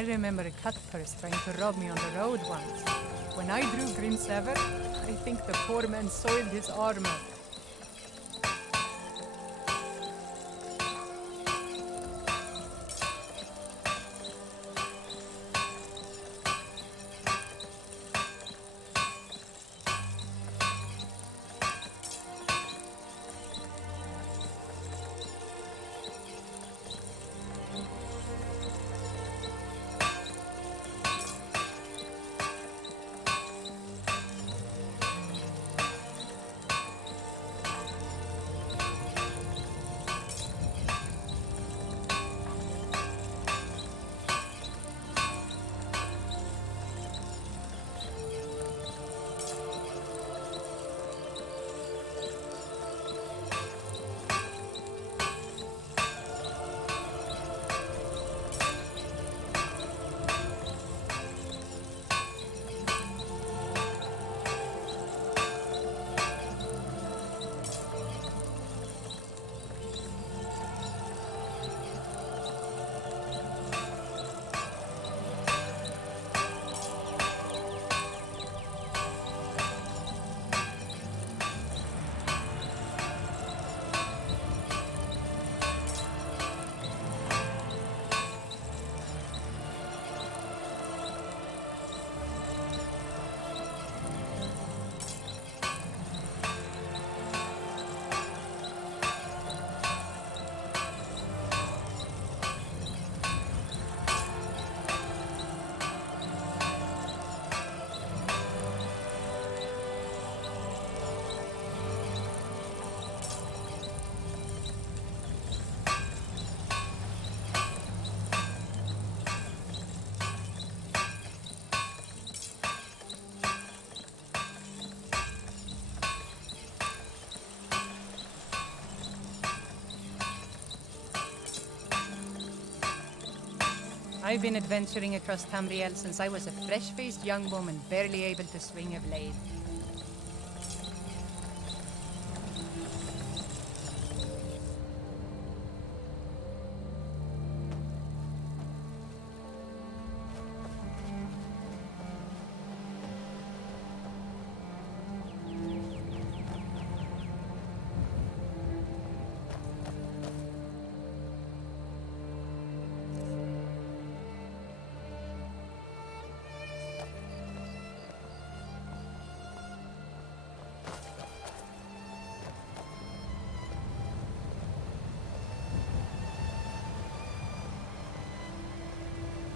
I remember a cutpurse trying to rob me on the road once. When I drew Grim Sever, I think the poor man soiled his armor. I've been adventuring across Tamriel since I was a fresh-faced young woman, barely able to swing a blade.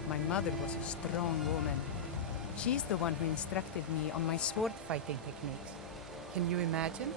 My mother was a strong woman. She's the one who instructed me on my sword fighting techniques. Can you imagine?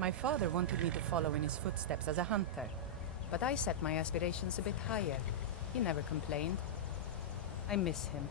My father wanted me to follow in his footsteps as a hunter, but I set my aspirations a bit higher. He never complained. I miss him.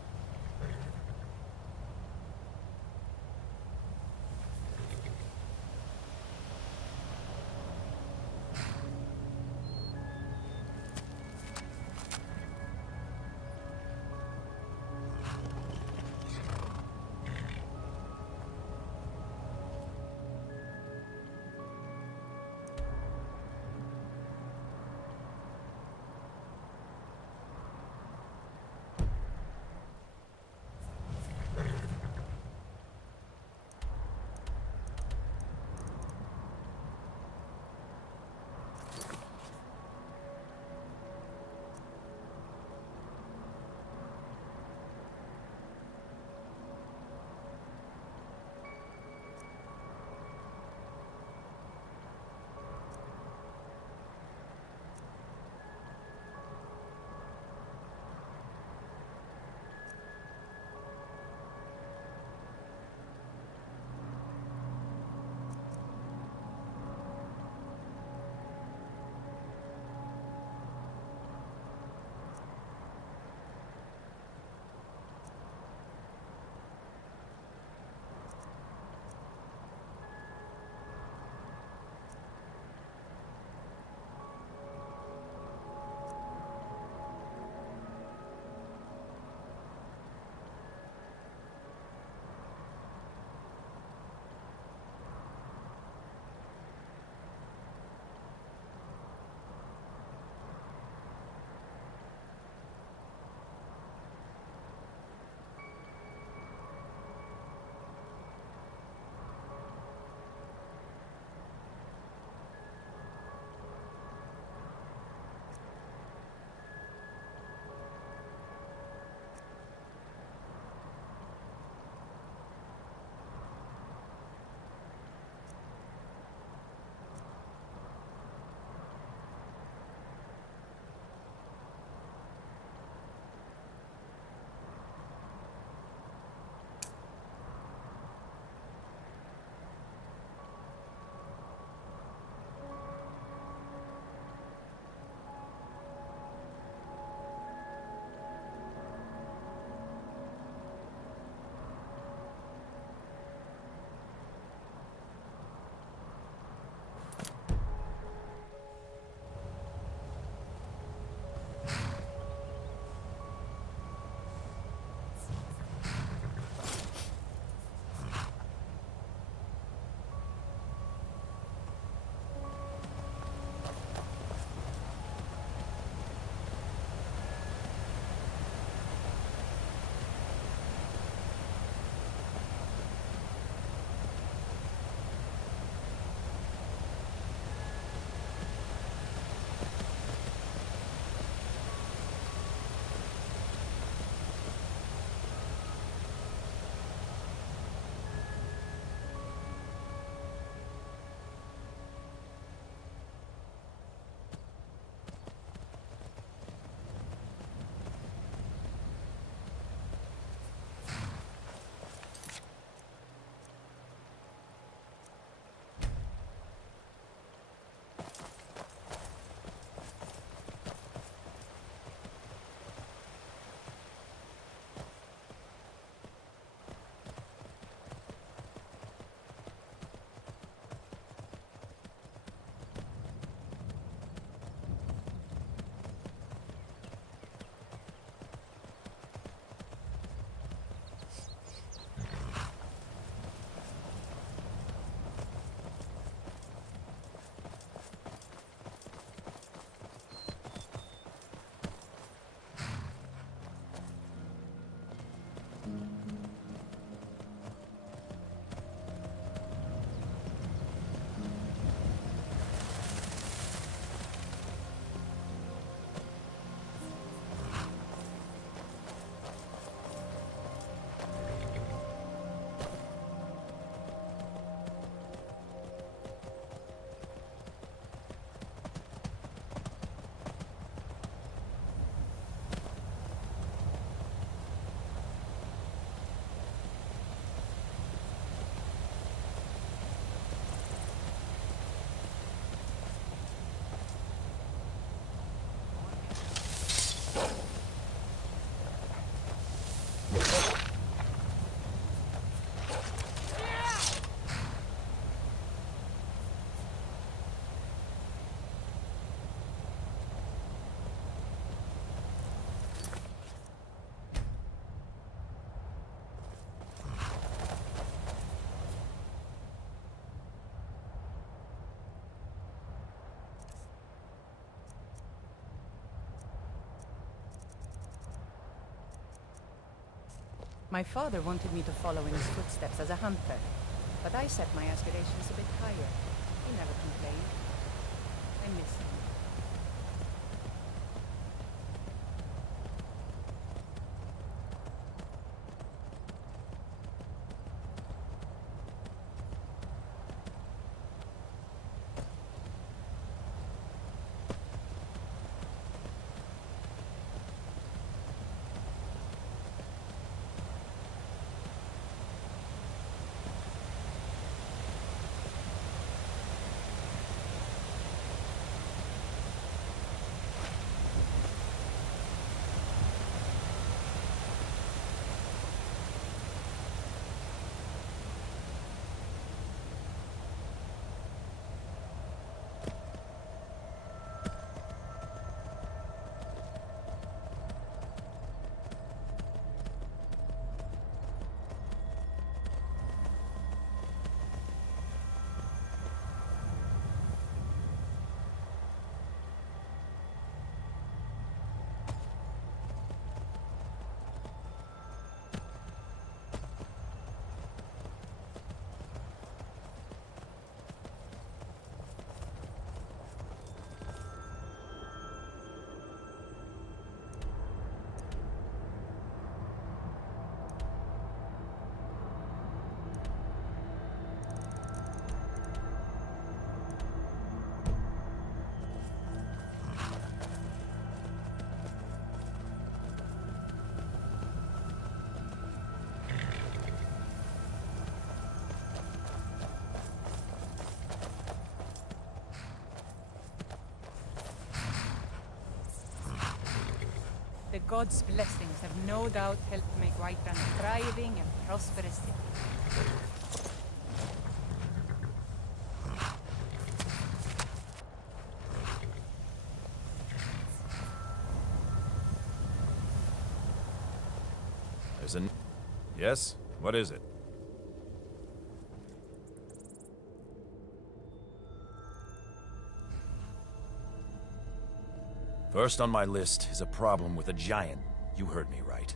My father wanted me to follow in his footsteps as a hunter, but I set my aspirations a bit higher. He never complained. I miss him. The gods' blessings have no doubt helped make Whiterun a thriving and prosperous city. There's an... Yes? What is it? First on my list is a problem with a giant. You heard me right.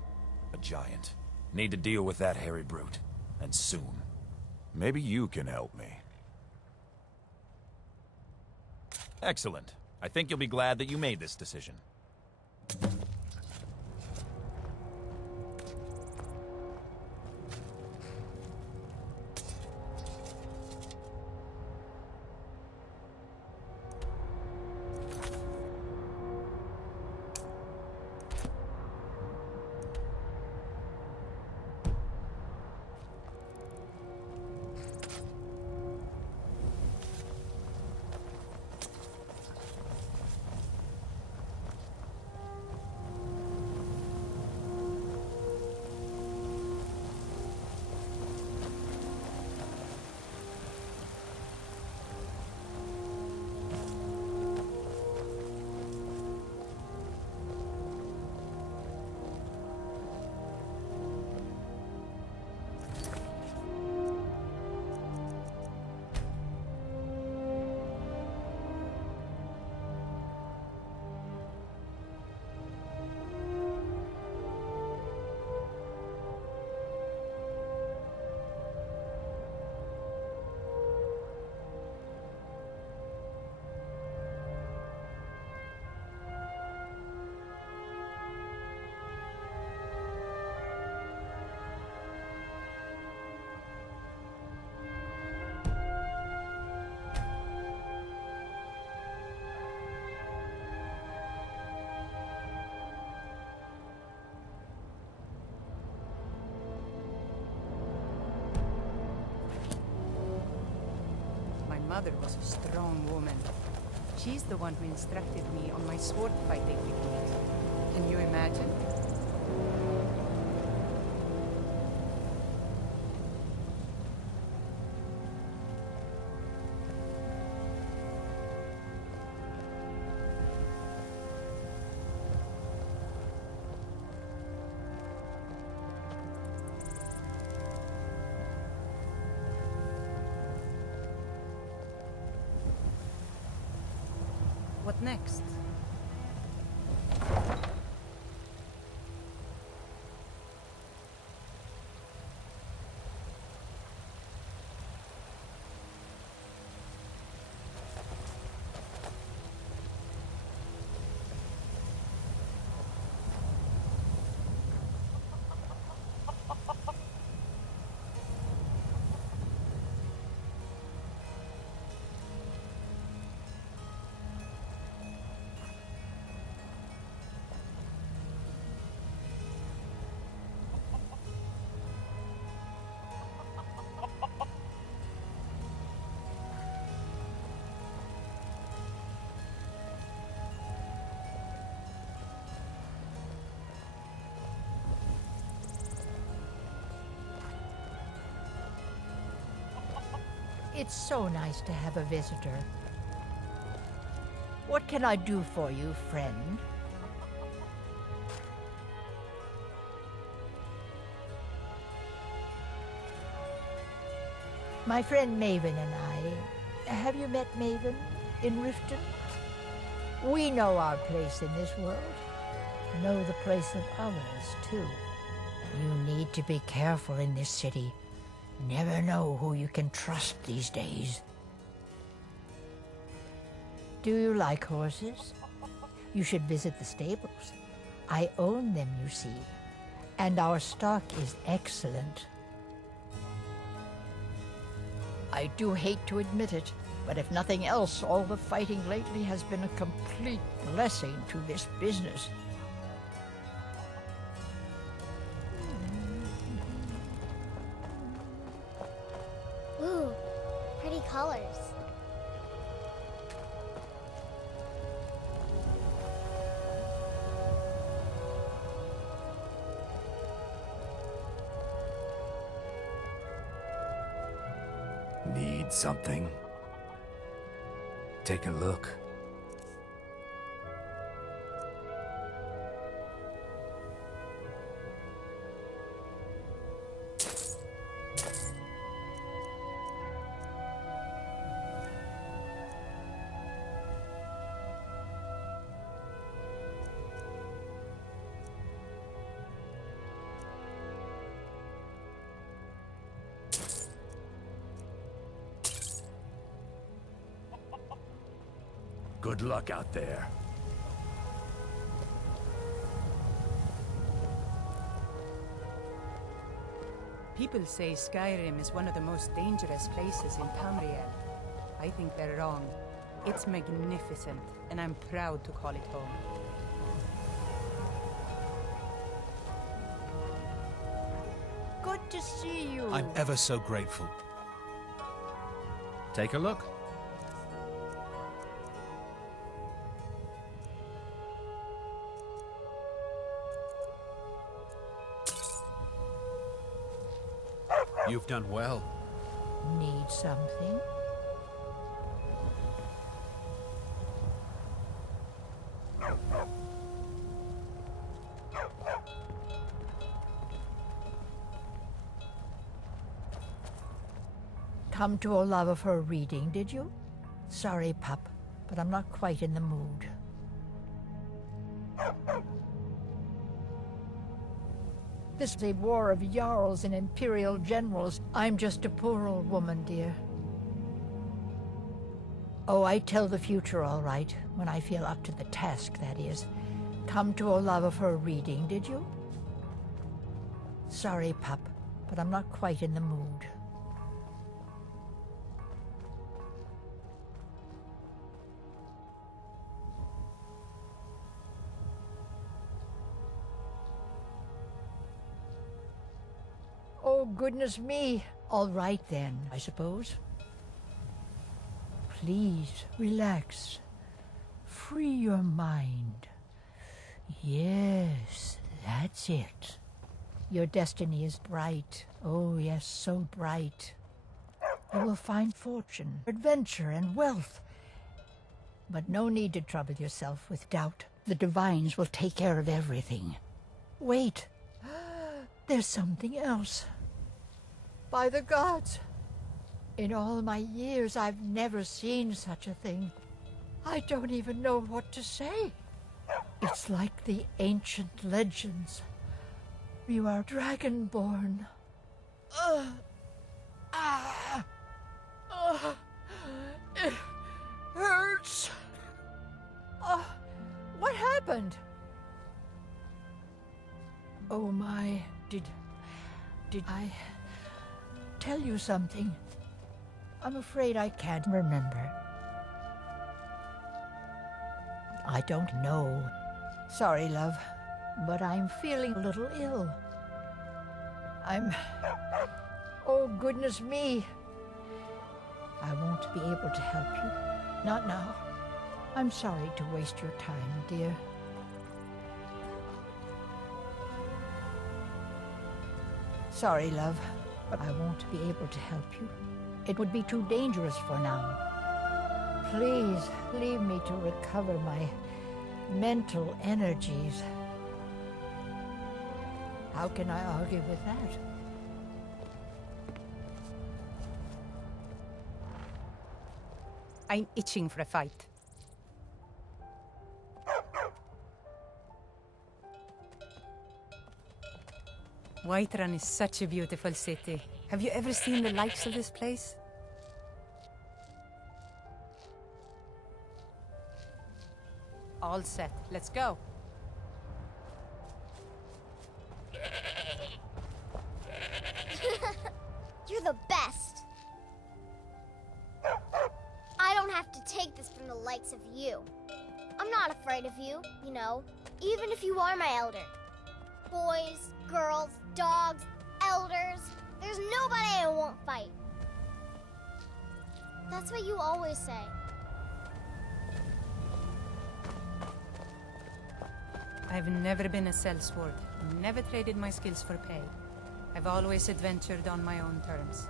A giant. Need to deal with that hairy brute. And soon. Maybe you can help me. Excellent. I think you'll be glad that you made this decision. My mother was a strong woman. She's the one who instructed me on my sword fighting techniques. Can you imagine? What next? It's so nice to have a visitor. What can I do for you, friend? My friend Maven and I... Have you met Maven in Riften? We know our place in this world. Know the place of others, too. You need to be careful in this city. Never know who you can trust these days. Do you like horses? You should visit the stables. I own them, you see. And our stock is excellent. I do hate to admit it, but if nothing else, all the fighting lately has been a complete blessing to this business. Ooh, pretty colors. Need something? Take a look. Good luck out there. People say Skyrim is one of the most dangerous places in Tamriel. I think they're wrong. It's magnificent, and I'm proud to call it home. Good to see you. I'm ever so grateful. Take a look. You've done well. Need something? Come to Olava for a reading, did you? Sorry, pup, but I'm not quite in the mood. This is a war of Jarls and Imperial generals. I'm just a poor old woman, dear. Oh, I tell the future all right, when I feel up to the task, that is. Come to Olava for a reading, did you? Sorry, pup, but I'm not quite in the mood. Oh, goodness me. All right then, I suppose. Please, relax. Free your mind. Yes, that's it. Your destiny is bright. Oh, yes, so bright. You will find fortune, adventure, and wealth. But no need to trouble yourself with doubt. The divines will take care of everything. Wait. There's something else. By the gods! In all my years, I've never seen such a thing. I don't even know what to say. It's like the ancient legends. You are dragonborn. It hurts. What happened? Oh my, did I tell you something? I'm afraid I can't remember. I don't know. Sorry, love, but I'm feeling a little ill. Oh, goodness me. I won't be able to help you. Not now. I'm sorry to waste your time, dear. Sorry, love, but I won't be able to help you. It would be too dangerous for now. Please, leave me to recover my mental energies. How can I argue with that? I'm itching for a fight. Whiterun is such a beautiful city. Have you ever seen the likes of this place? All set. Let's go. You're the best. I don't have to take this from the likes of you. I'm not afraid of you, you know, even if you are my elder. Boys, girls, dogs, elders, there's nobody I won't fight. That's what you always say. I've never been a sellsword, never traded my skills for pay. I've always adventured on my own terms.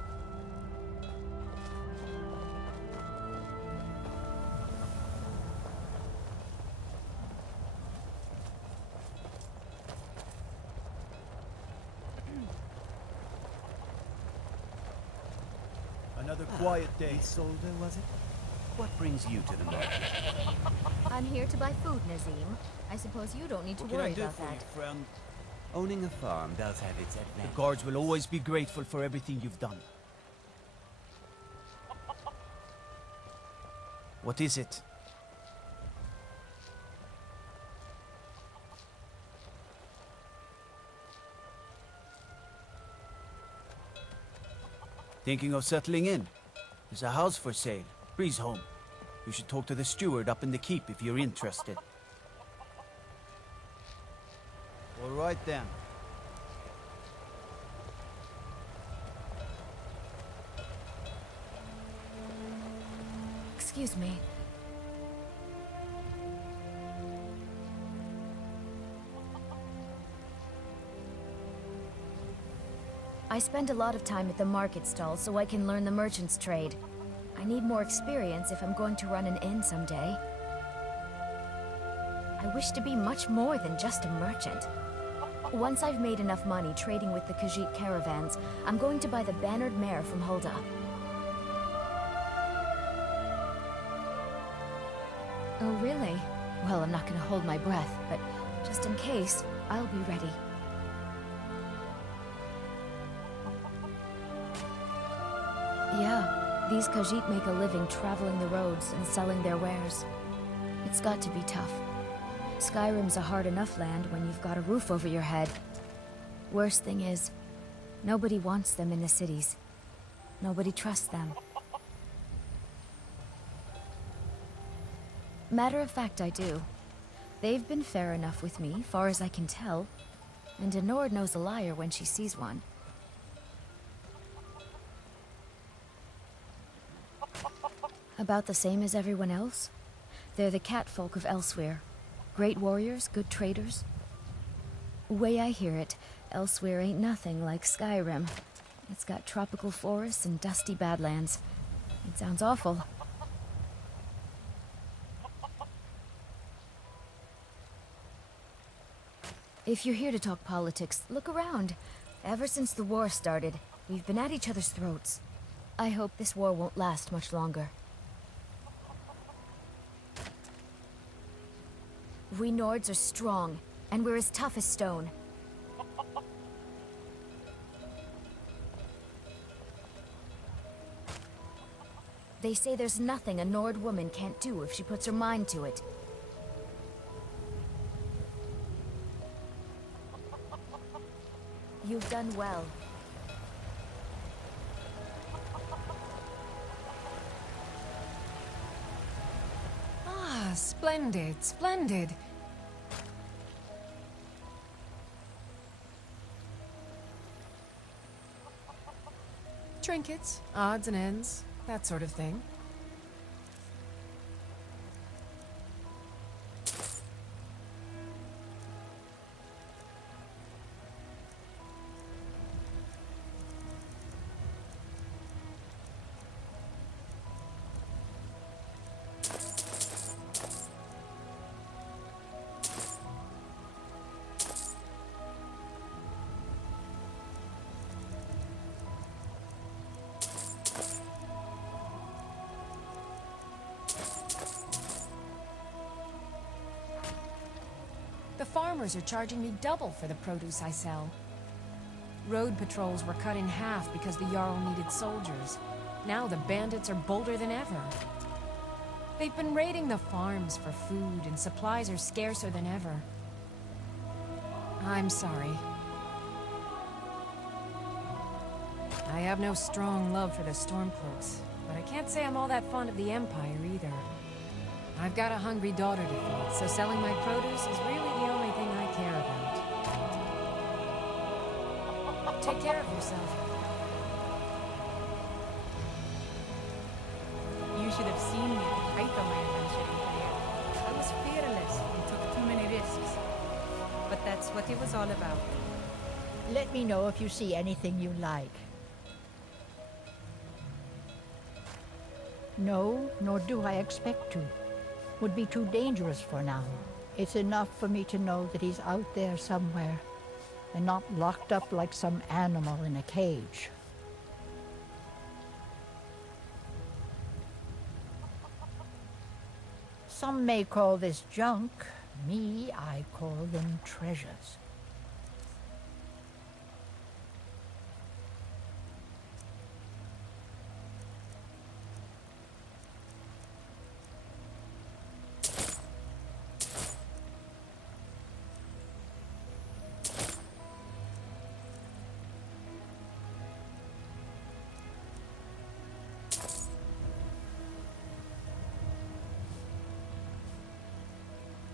Another quiet day. Solder, was it? What brings you to the market? I'm here to buy food, Nazim. I suppose you don't need to What can I worry do about for that. you, friend? Owning a farm does have its advantages. The guards will always be grateful for everything you've done. What is it? Thinking of settling in? There's a house for sale. Breeze home. You should talk to the steward up in the keep if you're interested. All right then. Excuse me. I spend a lot of time at the market stall so I can learn the merchant's trade. I need more experience if I'm going to run an inn someday. I wish to be much more than just a merchant. Once I've made enough money trading with the Khajiit caravans, I'm going to buy the bannered mare from Hulda. Oh, really? Well, I'm not gonna hold my breath, but just in case, I'll be ready. Yeah, these Khajiit make a living traveling the roads and selling their wares. It's got to be tough. Skyrim's a hard enough land when you've got a roof over your head. Worst thing is, nobody wants them in the cities. Nobody trusts them. Matter of fact, I do. They've been fair enough with me, far as I can tell. And a Nord knows a liar when she sees one. About the same as everyone else. They're the catfolk of Elsewhere. Great warriors, good traders. Way I hear it, Elsewhere ain't nothing like Skyrim. It's got tropical forests and dusty badlands. It sounds awful. If you're here to talk politics, look around. Ever since the war started, we've been at each other's throats. I hope this war won't last much longer. We Nords are strong, and we're as tough as stone. They say there's nothing a Nord woman can't do if she puts her mind to it. You've done well. Ah, splendid, splendid. Trinkets, odds and ends, that sort of thing. farmers are charging me double for the produce I sell. Road patrols were cut in half because the Jarl needed soldiers. Now the bandits are bolder than ever. They've been raiding the farms for food, and supplies are scarcer than ever. I'm sorry. I have no strong love for the Stormcloaks, but I can't say I'm all that fond of the Empire either. I've got a hungry daughter to feed, so selling my produce is really the only thing I care about. Take care of yourself. You should have seen me at the height of my adventuring career. I was fearless and took too many risks. But that's what it was all about. Let me know if you see anything you like. No, nor do I expect to. Would be too dangerous for now. It's enough for me to know that he's out there somewhere, and not locked up like some animal in a cage. Some may call this junk. Me, I call them treasures.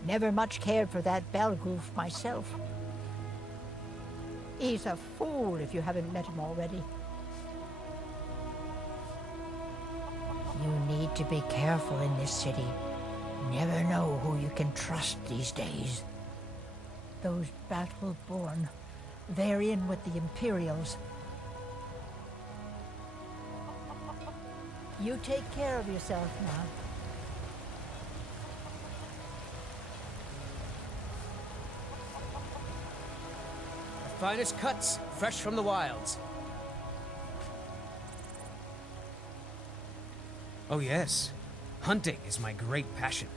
Never much cared for that Belgoof myself. He's a fool if you haven't met him already. You need to be careful in this city. Never know who you can trust these days. Those battle-born, they're in with the Imperials. You take care of yourself now. Finest cuts, fresh from the wilds. Oh yes, hunting is my great passion.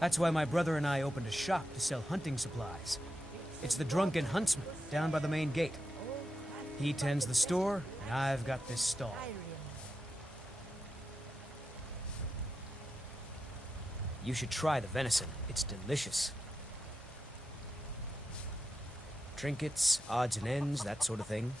That's why my brother and I opened a shop to sell hunting supplies. It's the Drunken Huntsman down by the main gate. He tends the store, and I've got this stall. You should try the venison. It's delicious. Trinkets, odds and ends, that sort of thing.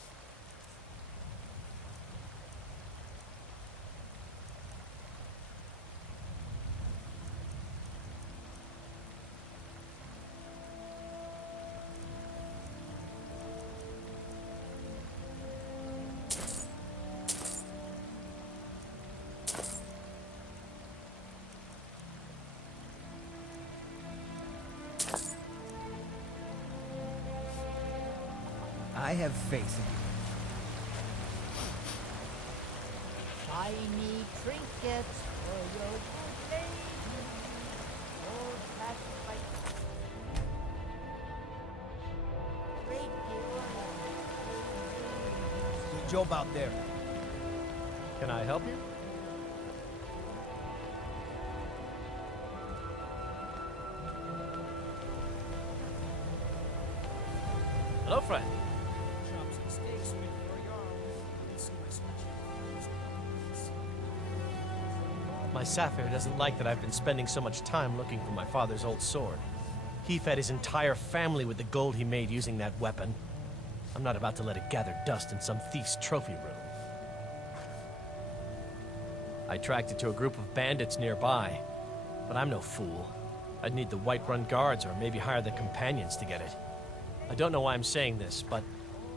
I have faith in you. Shiny trinkets for your good lady. Old fashioned like great Good job out there. Can I help you? Hello, friend. My Sapphire doesn't like that I've been spending so much time looking for my father's old sword. He fed his entire family with the gold he made using that weapon. I'm not about to let it gather dust in some thief's trophy room. I tracked it to a group of bandits nearby, but I'm no fool. I'd need the Whiterun guards or maybe hire the companions to get it. I don't know why I'm saying this, but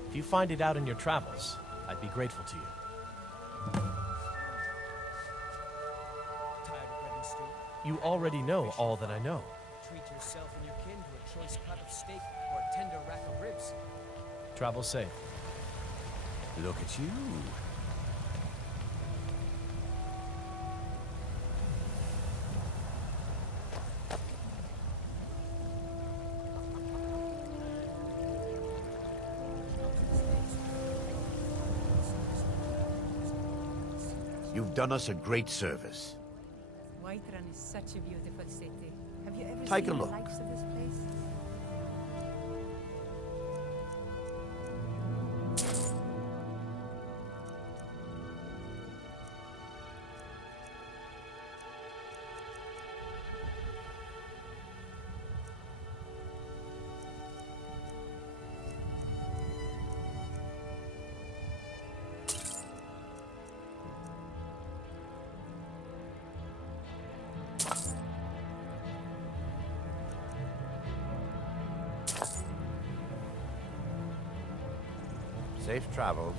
if you find it out in your travels, I'd be grateful to you. You already know all that I know. Treat yourself and your kin to a choice cut of steak or a tender rack of ribs. Travel safe. Look at you. You've done us a great service. Whiterun is such a beautiful city. Have you ever Take a seen look. the likes of this place? Safe travels.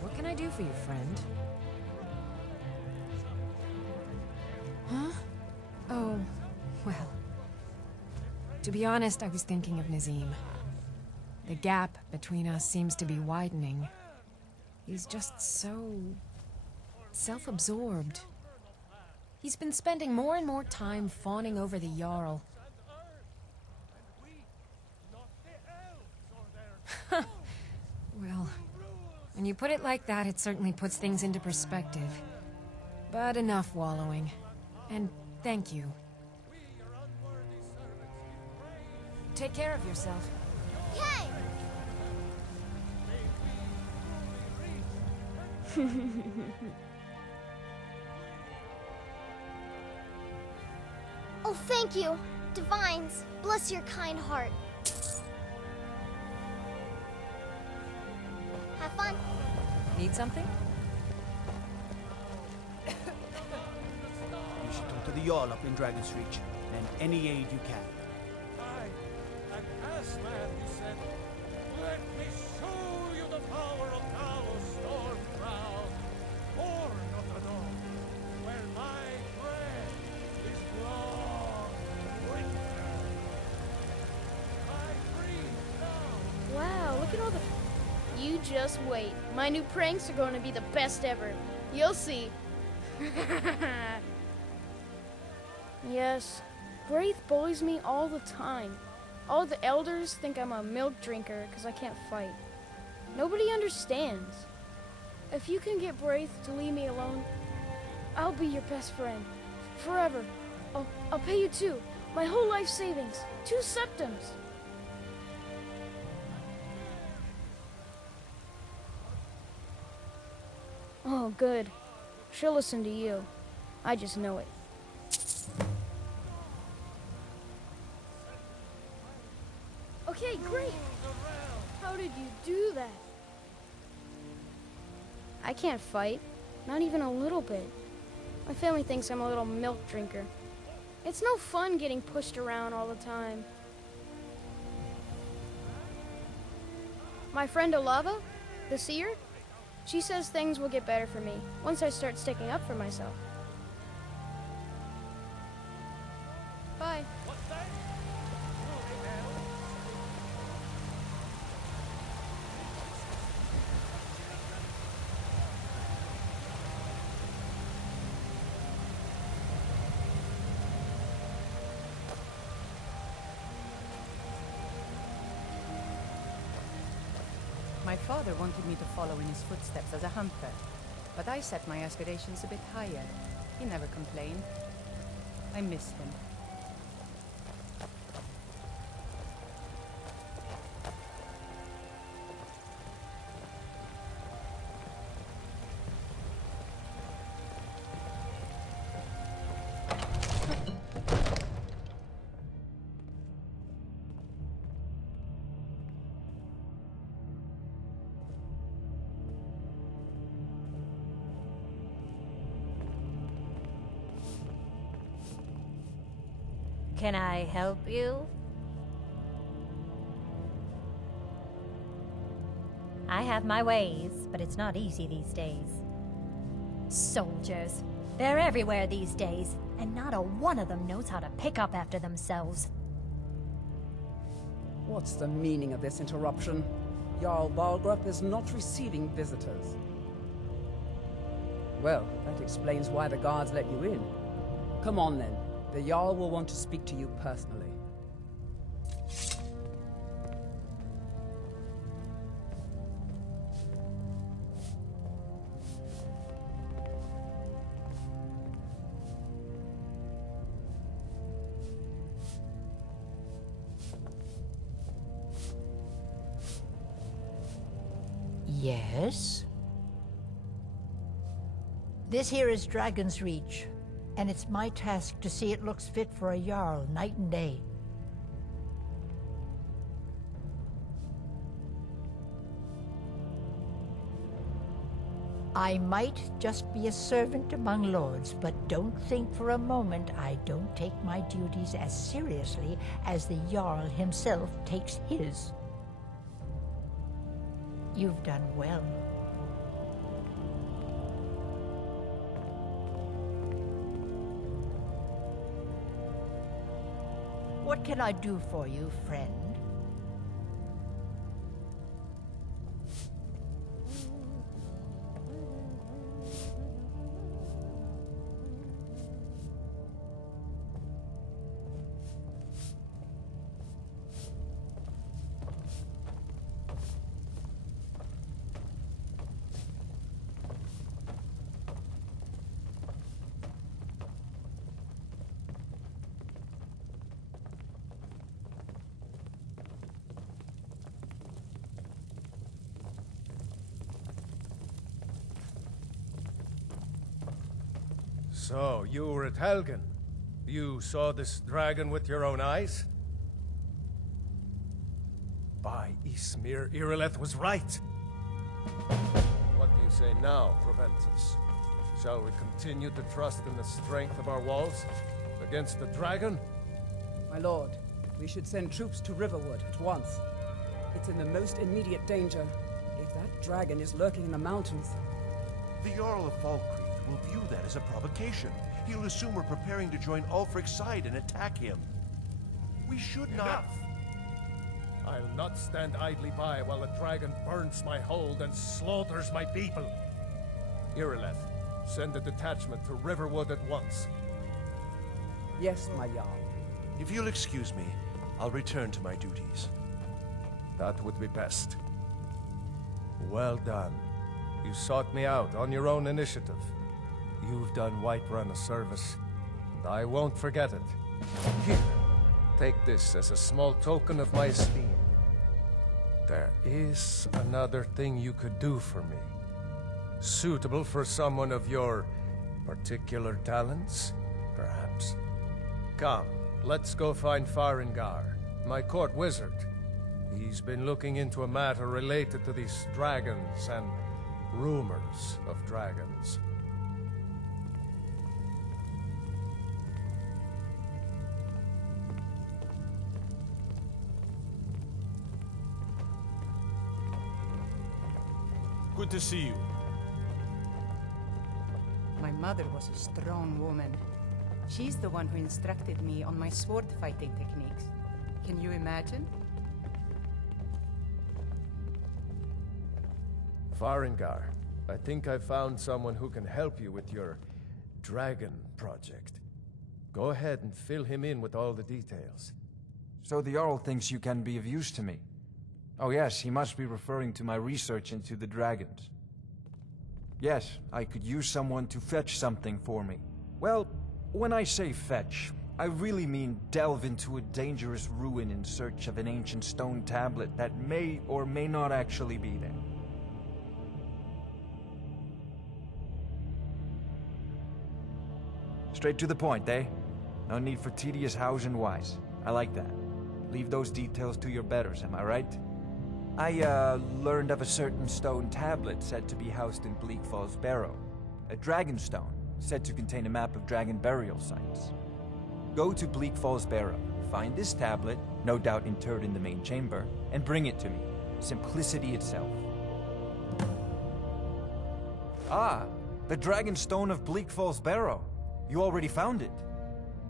What can I do for you, friend? Huh? Oh, well. To be honest, I was thinking of Nazim. The gap between us seems to be widening. He's just so... self-absorbed. He's been spending more and more time fawning over the Jarl. Well, when you put it like that, it certainly puts things into perspective. But enough wallowing. And thank you. Take care of yourself. Hey! Oh, thank you, Divines. Bless your kind heart. Have fun. Need something? You should talk to the Jarl up in Dragon's Reach. Lend any aid you can. An ass man, he said, "Let me show you the power of Talos Stormcrown, born of the dawn, where my bread is long winter. I breathe now." Wow, look at all the... You just wait. My new pranks are going to be the best ever. You'll see. Yes, Braith bullies me all the time. All the elders think I'm a milk drinker because I can't fight. Nobody understands. If you can get Braith to leave me alone, I'll be your best friend. Forever. I'll pay you too. My whole life savings. 2 septims. Oh, good. She'll listen to you. I just know it. Okay, great. How did you do that? I can't fight. Not even a little bit. My family thinks I'm a little milk drinker. It's no fun getting pushed around all the time. My friend Olava, the seer, she says things will get better for me once I start sticking up for myself. Bye. My father wanted me to follow in his footsteps as a hunter, but I set my aspirations a bit higher. He never complained. I miss him. Can I help you? I have my ways, but it's not easy these days. Soldiers. They're everywhere these days, and not a one of them knows how to pick up after themselves. What's the meaning of this interruption? Jarl Balgrup is not receiving visitors. Well, that explains why the guards let you in. Come on then. The Jarl will want to speak to you personally. Yes? This here is Dragon's Reach, and it's my task to see it looks fit for a Jarl night and day. I might just be a servant among lords, but don't think for a moment I don't take my duties as seriously as the Jarl himself takes his. You've done well. What can I do for you, friend? So, you were at Helgen. You saw this dragon with your own eyes? By Ysmir, Irileth was right. What do you say now, Prophecies? Shall we continue to trust in the strength of our walls against the dragon? My lord, we should send troops to Riverwood at once. It's in the most immediate danger. If that dragon is lurking in the mountains... The Jarl of Falkreath will view that as a provocation. He'll assume we're preparing to join Ulfric's side and attack him. We should not... Enough! I'll not stand idly by while the dragon burns my hold and slaughters my people. Irileth, send a detachment to Riverwood at once. Yes, my Jarl. If you'll excuse me, I'll return to my duties. That would be best. Well done. You sought me out on your own initiative. You've done Whiterun a service, and I won't forget it. Here, take this as a small token of my esteem. There is another thing you could do for me. Suitable for someone of your particular talents, perhaps. Come, let's go find Farengar, my court wizard. He's been looking into a matter related to these dragons and rumors of dragons. Good to see you. My mother was a strong woman. She's the one who instructed me on my sword fighting techniques. Can you imagine? Farengar, I think I found someone who can help you with your dragon project. Go ahead and fill him in with all the details. So the Jarl thinks you can be of use to me. Oh yes, he must be referring to my research into the dragons. Yes, I could use someone to fetch something for me. Well, when I say fetch, I really mean delve into a dangerous ruin in search of an ancient stone tablet that may or may not actually be there. Straight to the point, eh? No need for tedious hows and whys. I like that. Leave those details to your betters, am I right? I, learned of a certain stone tablet said to be housed in Bleak Falls Barrow. A dragon stone, said to contain a map of dragon burial sites. Go to Bleak Falls Barrow, find this tablet, no doubt interred in the main chamber, and bring it to me. Simplicity itself. Ah, the dragon stone of Bleak Falls Barrow. You already found it.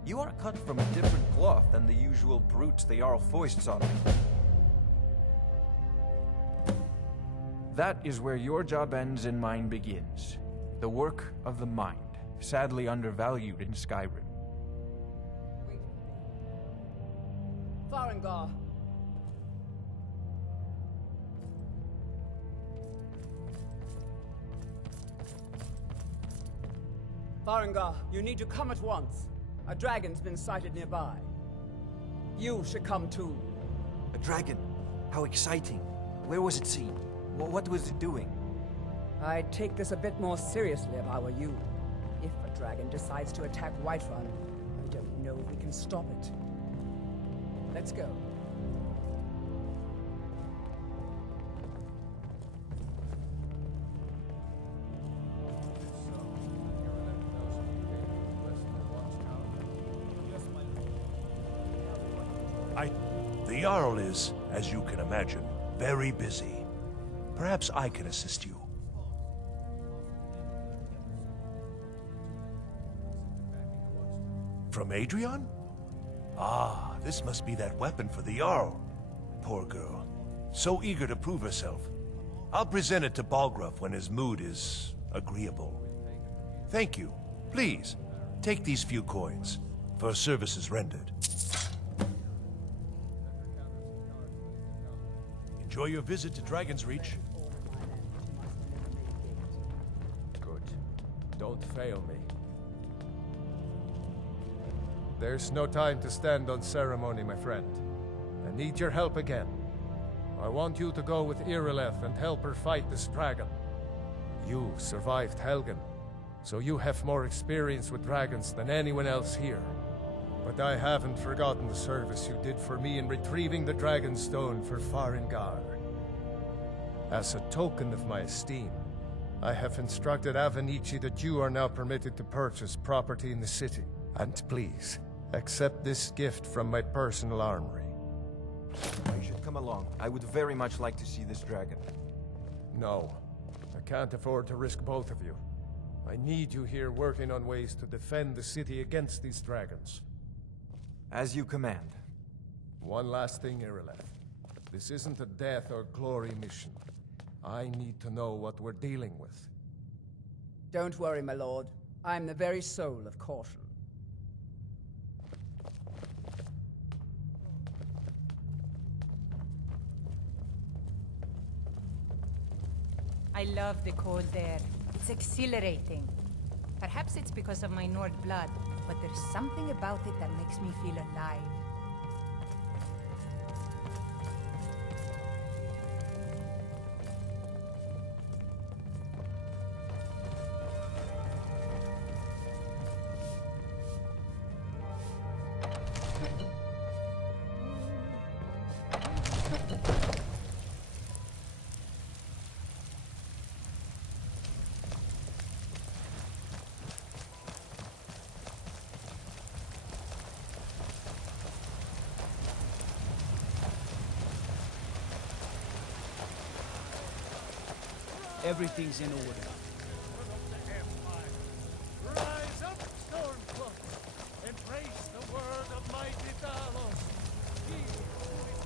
You are cut from a different cloth than the usual brutes the Jarl foists on me. That is where your job ends and mine begins. The work of the mind, sadly undervalued in Skyrim. Farengar! Farengar, you need to come at once. A dragon's been sighted nearby. You should come too. A dragon? How exciting. Where was it seen? What was it doing? I'd take this a bit more seriously if I were you. If a dragon decides to attack Whiterun, I don't know if we can stop it. Let's go. Jarl is, as you can imagine, very busy. Perhaps I can assist you. From Adrian? Ah, this must be that weapon for the Jarl. Poor girl. So eager to prove herself. I'll present it to Balgruuf when his mood is agreeable. Thank you. Please, take these few coins for services rendered. Enjoy your visit to Dragon's Reach. Good. Don't fail me. There's no time to stand on ceremony, my friend. I need your help again. I want you to go with Irileth and help her fight this dragon. You survived Helgen, so you have more experience with dragons than anyone else here. But I haven't forgotten the service you did for me in retrieving the Dragon Stone for Farengar. As a token of my esteem, I have instructed Avenici that you are now permitted to purchase property in the city. And please, accept this gift from my personal armory. You should come along. I would very much like to see this dragon. No, I can't afford to risk both of you. I need you here working on ways to defend the city against these dragons. As you command. One last thing, Irileth. This isn't a death or glory mission. I need to know what we're dealing with. Don't worry, my lord. I'm the very soul of caution. I love the cold air. It's exhilarating. Perhaps it's because of my Nord blood, but there's something about it that makes me feel alive. Everything's in order. Rise up, Stormcloak! Embrace the word of mighty Talos! He who is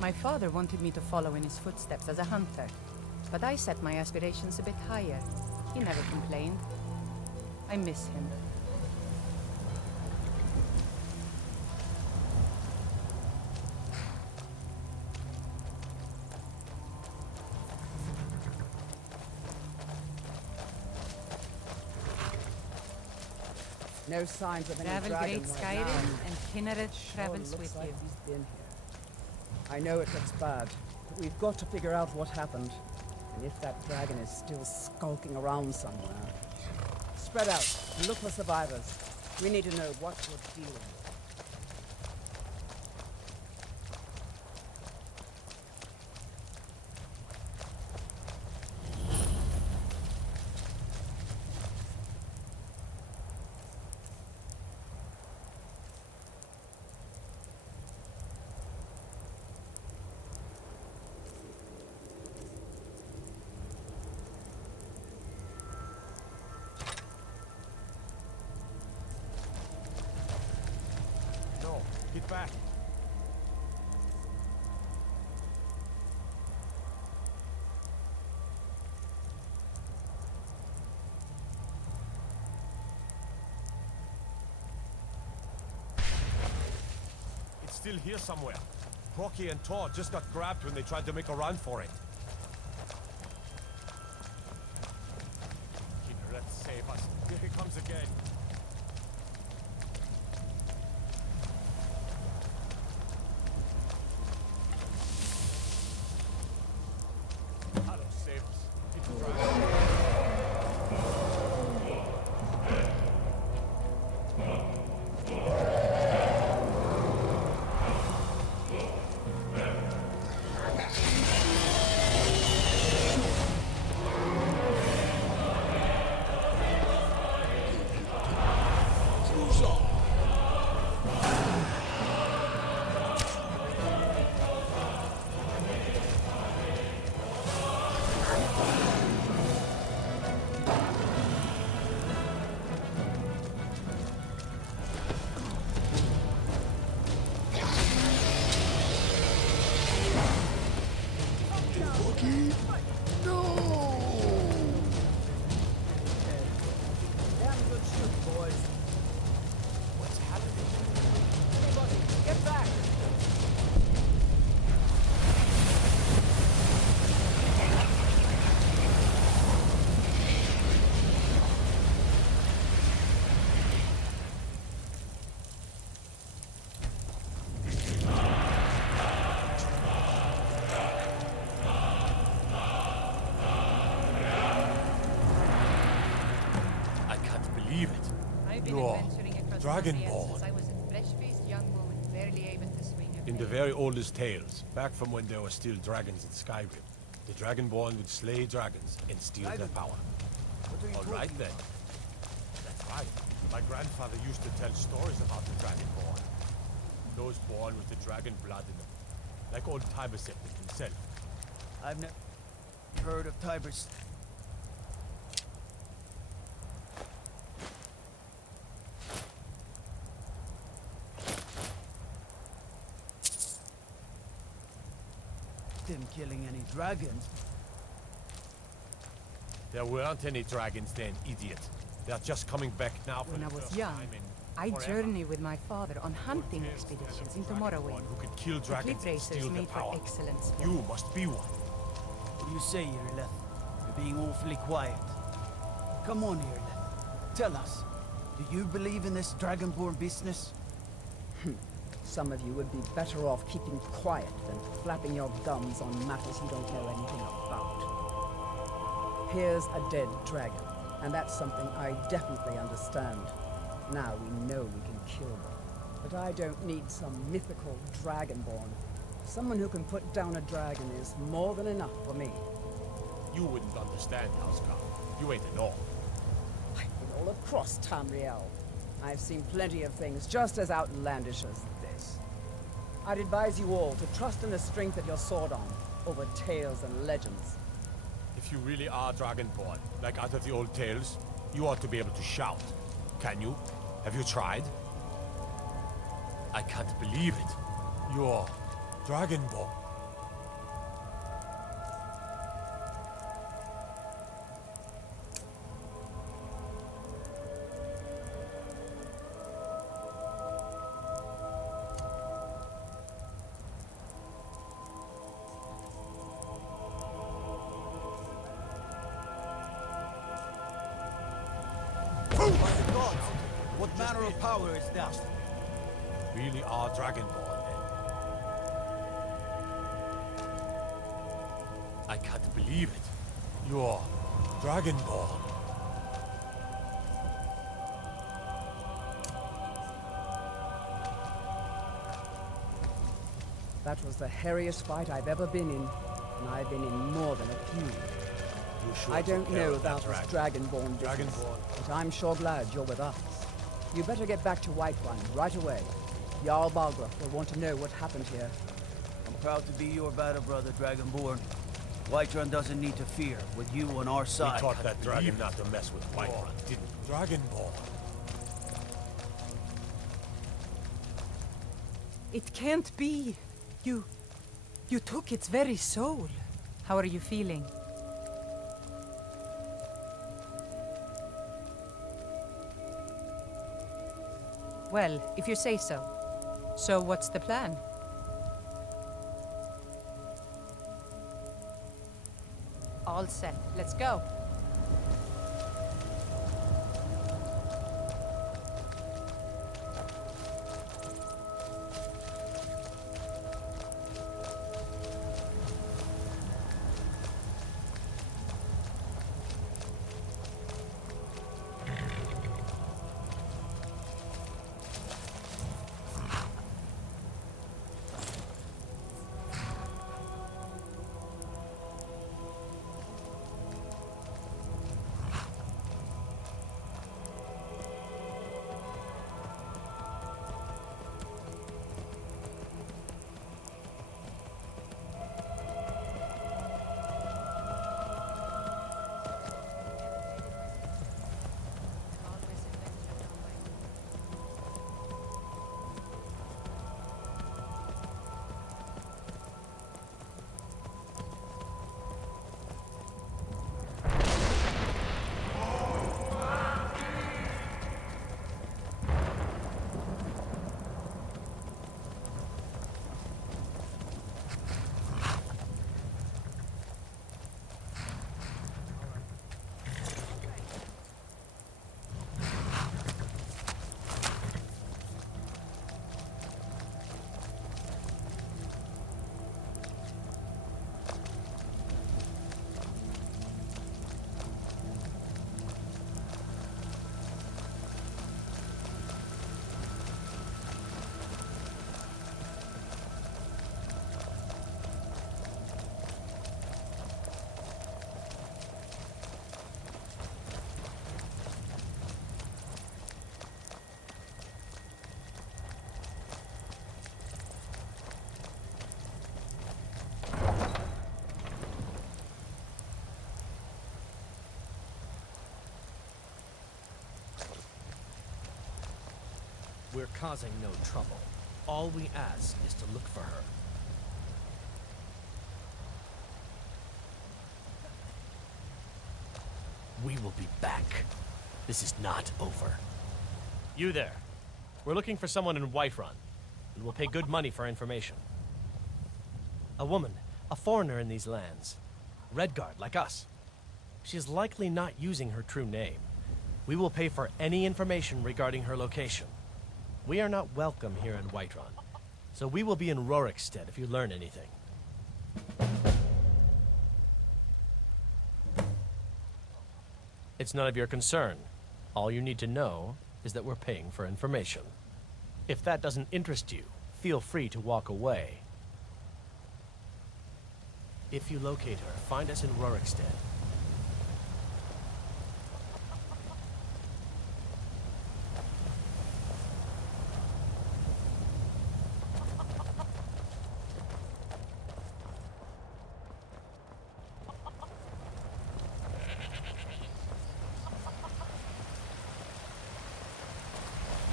My father wanted me to follow in his footsteps as a hunter, but I set my aspirations a bit higher. He never complained. I miss him. No signs of any Travel dragon great right Skyrim, now. and Kinneret travels Looks with like you. he's been here. I know it looks bad, but we've got to figure out what happened. And if that dragon is still skulking around somewhere. Spread out and look for survivors. We need to know what we're dealing with. No, get back. It's still here somewhere. Crocky and Tor just got grabbed when they tried to make a run for it. Kinneret, save us. Here he comes again. Hello, save us. It's a dragon. Damn good shoot, boys. What's happening? Anybody, get back! I can't believe it. I've been You're adventuring across Dragonborn. Tamriel since I was a fresh-faced young woman, barely able to swing a In the blade. very oldest tales, back from when there were still dragons in Skyrim, the Dragonborn would slay dragons and steal their power. All right then. That's right. My grandfather used to tell stories about the Dragonborn. Those born with the dragon blood in them. Like old Tiber Septic himself. I've never heard of Tibers. Them killing any dragons. There weren't any dragons then, idiot. They're just coming back now for When the I was first young, time in I forever. journeyed with my father on hunting expeditions into Morrowind. Who could kill The dragons cliff and racers steal their made for power. excellent sport. You must be one. What do you say, Irleth? You're being awfully quiet. Come on, Irleth. Tell us. Do you believe in this Dragonborn business? Some of you would be better off keeping quiet than flapping your gums on matters you don't know anything about. Here's a dead dragon, and that's something I definitely understand. Now we know we can kill them. But I don't need some mythical dragonborn. Someone who can put down a dragon is more than enough for me. You wouldn't understand, Housecarl. You ain't an orc. I've been all across Tamriel. I've seen plenty of things just as outlandish as this. I'd advise you all to trust in the strength of your sword arm over tales and legends. If you really are Dragonborn, like out of the old tales, you ought to be able to shout. Can you? Have you tried? I can't believe it. You're Dragonborn. What manner of power is that? Really are Dragonborn, then. I can't believe it. You're Dragonborn. That was the hairiest fight I've ever been in, and I've been in more than a few. You sure I don't took care know of that about this dragon. Dragonborn business, Dragonborn. but I'm sure glad you're with us. You better get back to Whiterun right away. Jarl Balgruuf will want to know what happened here. I'm proud to be your battle brother, Dragonborn. Whiterun doesn't need to fear with you on our side. We taught that dragon not to mess with Whiterun, didn't we? Dragonborn. It can't be. You took its very soul. How are you feeling? Well, if you say so. So what's the plan? All set. Let's go. We're causing no trouble. All we ask is to look for her. We will be back. This is not over. You there. We're looking for someone in Whiterun, and we'll pay good money for information. A woman, a foreigner in these lands. Redguard, like us. She is likely not using her true name. We will pay for any information regarding her location. We are not welcome here in Whiterun, so we will be in Rorikstead if you learn anything. It's none of your concern. All you need to know is that we're paying for information. If that doesn't interest you, feel free to walk away. If you locate her, find us in Rorikstead.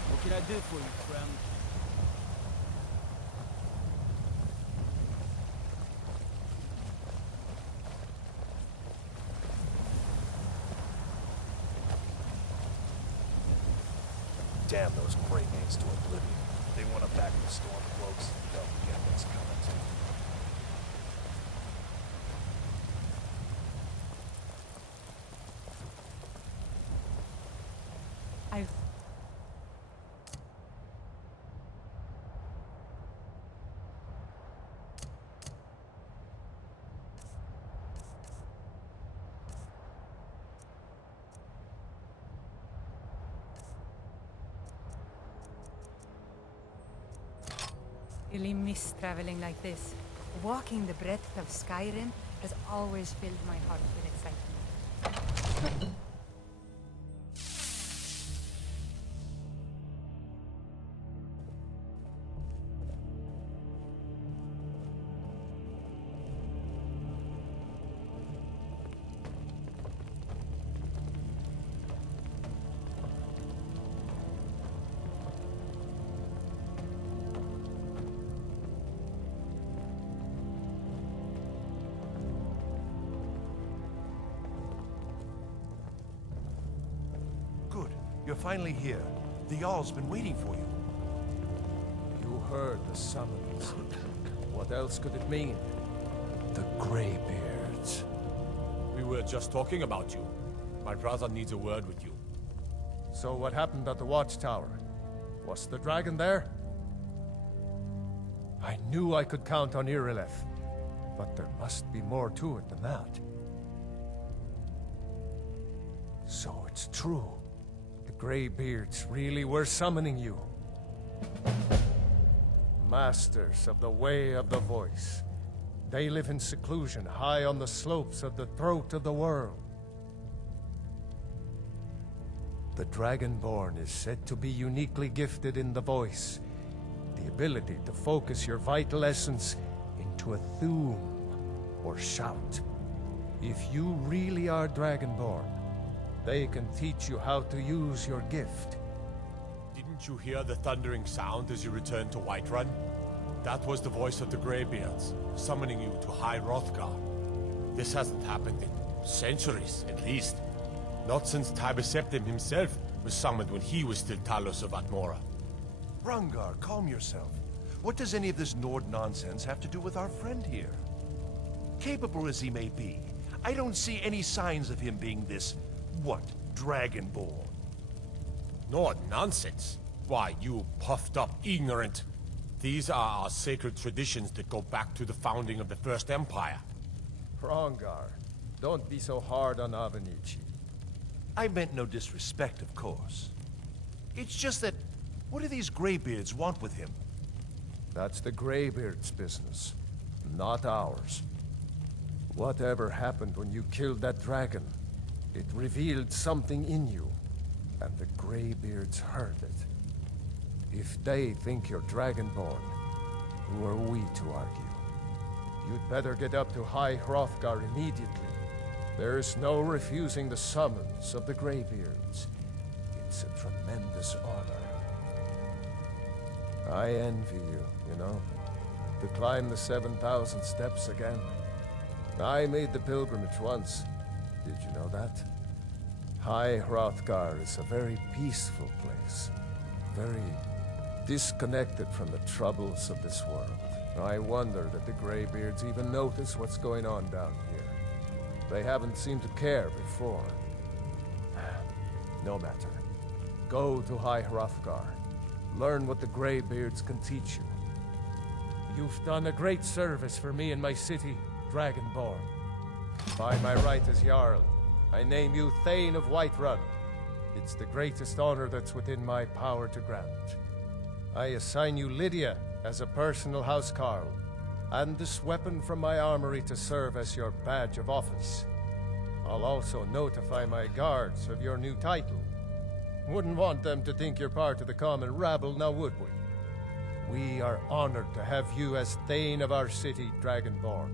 What can I do for you, friend? Damn those great names to oblivion. They want to back the Stormcloaks. They'll get what's coming to them. Really miss traveling like this. Walking the breadth of Skyrim has always filled my heart with excitement. Good. You're finally here. The Jarl's been waiting for you. You heard the summons. What else could it mean? The Greybeards. We were just talking about you. My brother needs a word with you. So what happened at the watchtower? Was the dragon there? I knew I could count on Irileth, but there must be more to it than that. So it's true. The Greybeards really were summoning you. Masters of the Way of the Voice. They live in seclusion, high on the slopes of the throat of the world. The Dragonborn is said to be uniquely gifted in the voice, the ability to focus your vital essence into a thum, or shout. If you really are Dragonborn, they can teach you how to use your gift. Didn't you hear the thundering sound as you returned to Whiterun? That was the voice of the Greybeards, summoning you to High Hrothgar. This hasn't happened in centuries, at least. Not since Tiber Septim himself was summoned when he was still Talos of Atmora. Rungar, calm yourself. What does any of this Nord nonsense have to do with our friend here? Capable as he may be, I don't see any signs of him being this, what, Dragonborn? Nord nonsense? Why, you puffed up ignorant. These are our sacred traditions that go back to the founding of the First Empire. Hrongar, don't be so hard on Avenici. I meant no disrespect, of course. It's just that, what do these Greybeards want with him? That's the Greybeards' business, not ours. Whatever happened when you killed that dragon, it revealed something in you, and the Greybeards heard it. If they think you're Dragonborn, who are we to argue? You'd better get up to High Hrothgar immediately. There's no refusing the summons of the Greybeards. It's a tremendous honor. I envy you, you know? To climb the 7,000 steps again. I made the pilgrimage once. Did you know that? High Hrothgar is a very peaceful place. Very disconnected from the troubles of this world. I wonder that the Greybeards even notice what's going on down here. They haven't seemed to care before. No matter. Go to High Hrothgar. Learn what the Greybeards can teach you. You've done a great service for me and my city, Dragonborn. By my right as Jarl, I name you Thane of Whiterun. It's the greatest honor that's within my power to grant. I assign you Lydia as a personal housecarl, and this weapon from my armory to serve as your badge of office. I'll also notify my guards of your new title. Wouldn't want them to think you're part of the common rabble, now would we? We are honored to have you as Thane of our city, Dragonborn.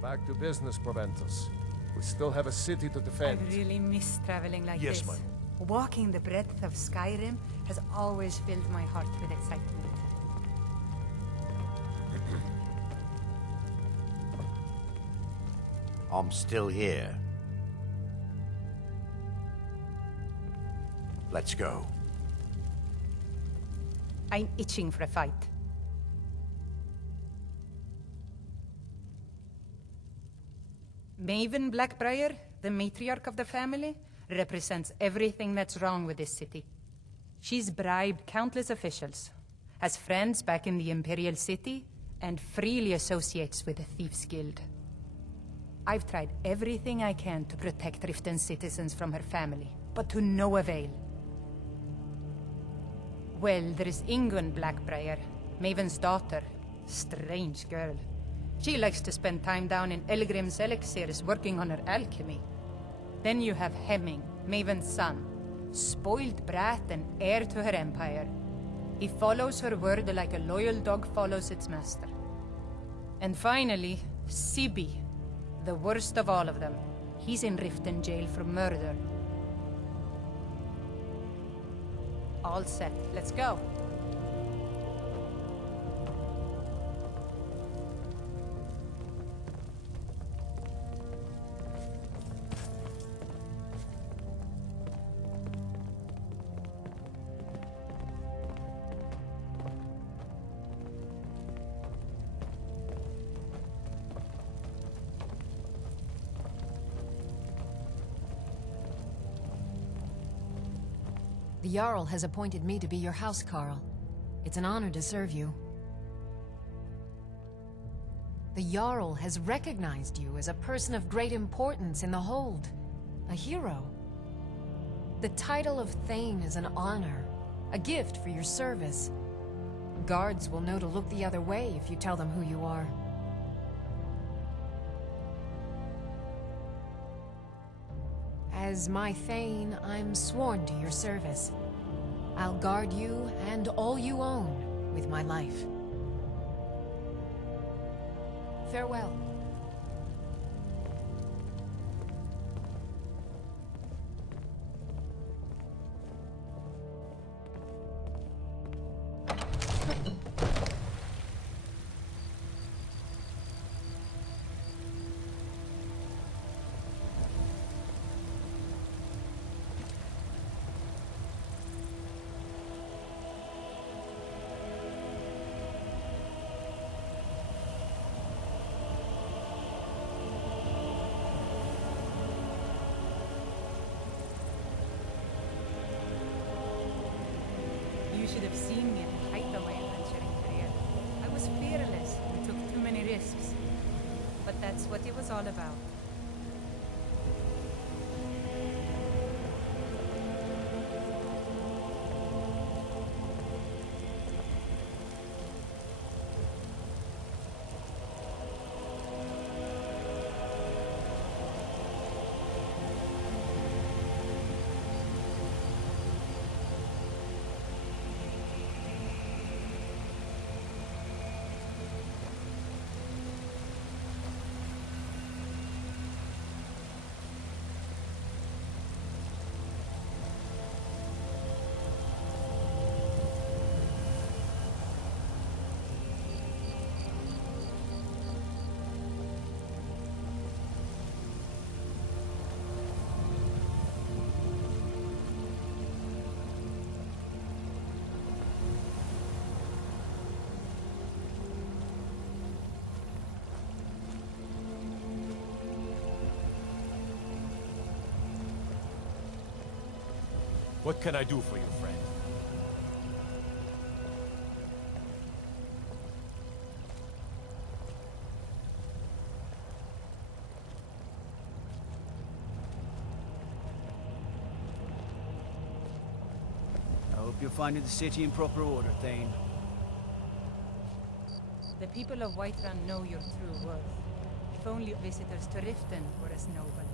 Back to business, Proventus. We still have a city to defend. I really miss traveling like Yes, this. ma'am. Walking the breadth of Skyrim has always filled my heart with excitement. I'm still here. Let's go. I'm itching for a fight. Maven Blackbriar, the matriarch of the family, represents everything that's wrong with this city. She's bribed countless officials, has friends back in the Imperial City, and freely associates with the Thieves' Guild. I've tried everything I can to protect Riften's citizens from her family, but to no avail. Well, there is Ingun Blackbriar, Maven's daughter. Strange girl. She likes to spend time down in Elgrim's elixirs working on her alchemy. Then you have Hemming, Maven's son. Spoiled brat and heir to her empire. He follows her word like a loyal dog follows its master. And finally, Sibi, the worst of all of them. He's in Riften jail for murder. All set. Let's go. The Jarl has appointed me to be your housecarl. It's an honor to serve you. The Jarl has recognized you as a person of great importance in the Hold. A hero. The title of Thane is an honor, a gift for your service. Guards will know to look the other way if you tell them who you are. As my Thane, I'm sworn to your service. I'll guard you and all you own with my life. Farewell. You should have seen me at the height of my adventuring career. I was fearless and took too many risks. But that's what it was all about. What can I do for you, friend? I hope you're finding the city in proper order, Thane. The people of Whiterun know your true worth. If only visitors to Riften were as noble.